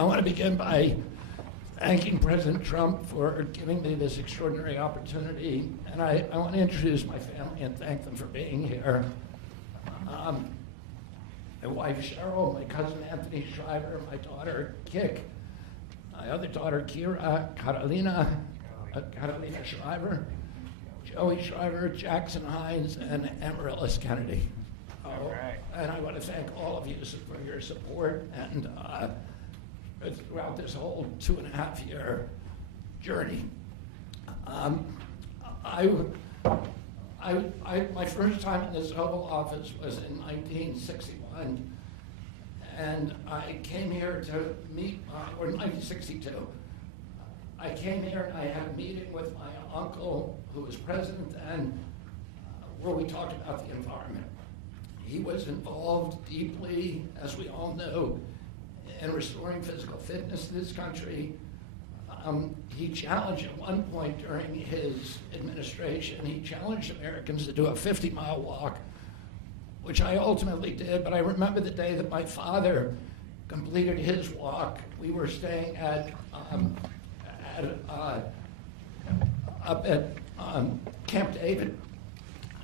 I want to begin by thanking President Trump for giving me this extraordinary opportunity. And I want to introduce my family and thank them for being here. My wife Cheryl, my cousin Anthony Shriver, my daughter Kik, my other daughter Kira, Carolina Shriver, Joey Shriver, Jackson Hines, and Amaryllis Kennedy. And I want to thank all of you for your support and throughout this whole 2.5-year journey. My first time in this Oval Office was in 1961, and I came here to meet, or 1962. I came here and I had a meeting with my uncle, who was president then, where we talked about the environment. He was involved deeply, as we all know, in restoring physical fitness in this country. He challenged at one point during his administration, he challenged Americans to do a 50-mile walk, which I ultimately did, but I remember the day that my father completed his walk. We were staying up at Camp David,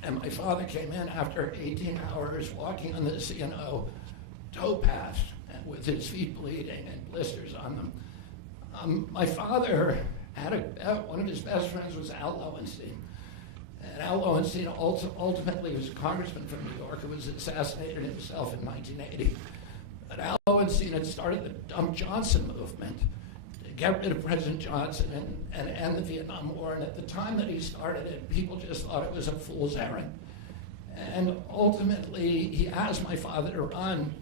and my father came in after 18 hours walking on the C&O towpath with his feet bleeding and blisters on them. My father had one of his best friends was Al Lowenstein. And Al Lowenstein ultimately was a congressman from New York who was assassinated himself in 1980. But Al Lowenstein had started the Dump Johnson movement to get rid of President Johnson and end the Vietnam War. And at the time that he started it, people just thought it was a fool's errand. And ultimately, he asked my father to run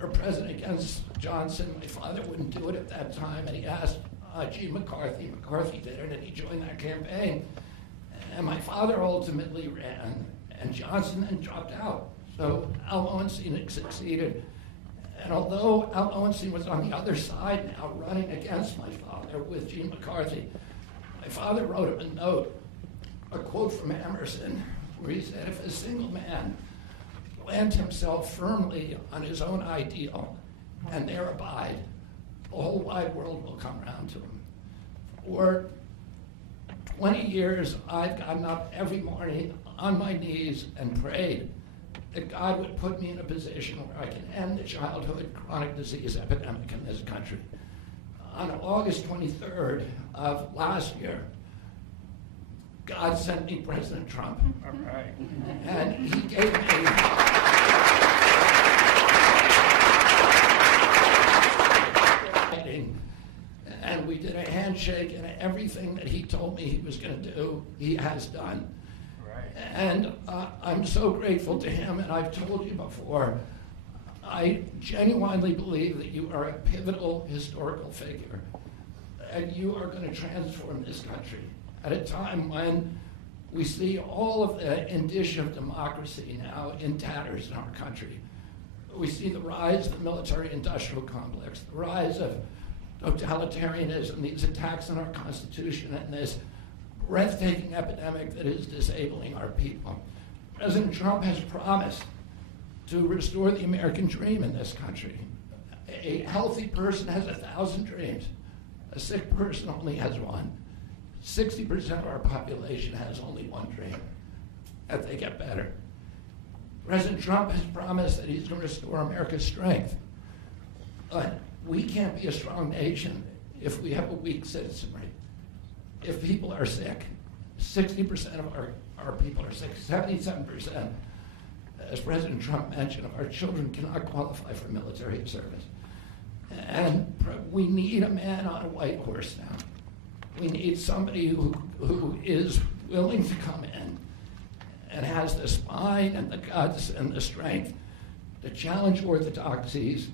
for president against Johnson. My father wouldn't do it at that time, and he asked Gene McCarthy. McCarthy did it, and he joined that campaign. And my father ultimately ran, and Johnson then dropped out. So Al Lowenstein had succeeded. And although Al Lowenstein was on the other side now, running against my father with Gene McCarthy, my father wrote him a note, a quote from Emerson, where he said, "If a single man plant himself firmly on his own ideal and there abide, the whole wide world will come around to him." For 20 years, I've gotten up every morning on my knees and prayed that God would put me in a position where I can end the childhood chronic disease epidemic in this country. On August 23rd of last year, God sent me President Trump. All right. And he gave me and we did a handshake, and everything that he told me he was going to do, he has done. Right. And I'm so grateful to him, and I've told you before, I genuinely believe that you are a pivotal historical figure, and you are going to transform this country at a time when we see all of the indicia of democracy now in tatters in our country. We see the rise of the military-industrial complex, the rise of totalitarianism, these attacks on our Constitution, and this breathtaking epidemic that is disabling our people. President Trump has promised to restore the American dream in this country. A healthy person has 1,000 dreams. A sick person only has one. 60% of our population has only one dream, that they get better. President Trump has promised that he's going to restore America's strength. But we can't be a strong nation if we have a weak citizenry. If people are sick, 60% of our people are sick, 77%, as President Trump mentioned, of our children cannot qualify for military service. And we need a man on a white horse now. We need somebody who is willing to come in and has the spine and the guts and the strength to challenge orthodoxies,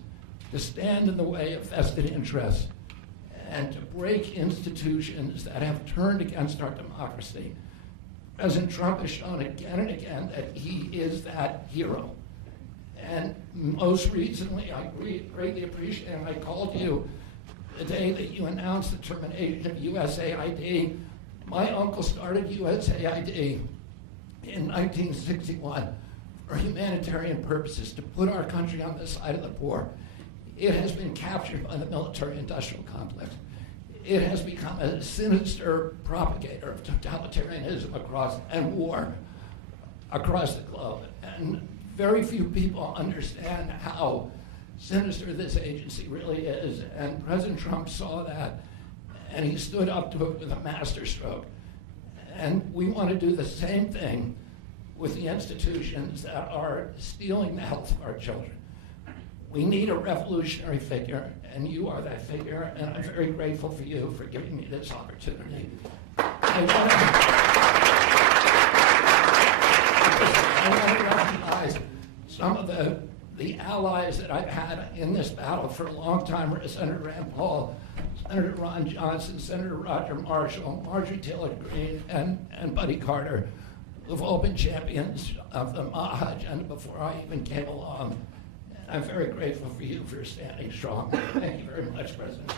to stand in the way of vested interests, and to break institutions that have turned against our democracy. President Trump has shown again and again that he is that hero. And most recently, I greatly appreciate, and I called you the day that you announced the termination of USAID. My uncle started USAID in 1961 for humanitarian purposes, to put our country on the side of the poor. It has been captured by the military-industrial complex. It has become a sinister propagator of totalitarianism and war across the globe. And very few people understand how sinister this agency really is. And President Trump saw that, and he stood up to it with a masterstroke. And we want to do the same thing with the institutions that are stealing the health of our children. We need a revolutionary figure, and you are that figure, and I'm very grateful for you for giving me this opportunity. I want to recognize some of the allies that I've had in this battle for a long time: Senator Rand Paul, Senator Ron Johnson, Senator Roger Marshall, Marjorie Taylor Greene, and Buddy Carter, who've all been champions of the MAHA agenda before I even came along. I'm very grateful for you for standing strong. Thank you very much, President.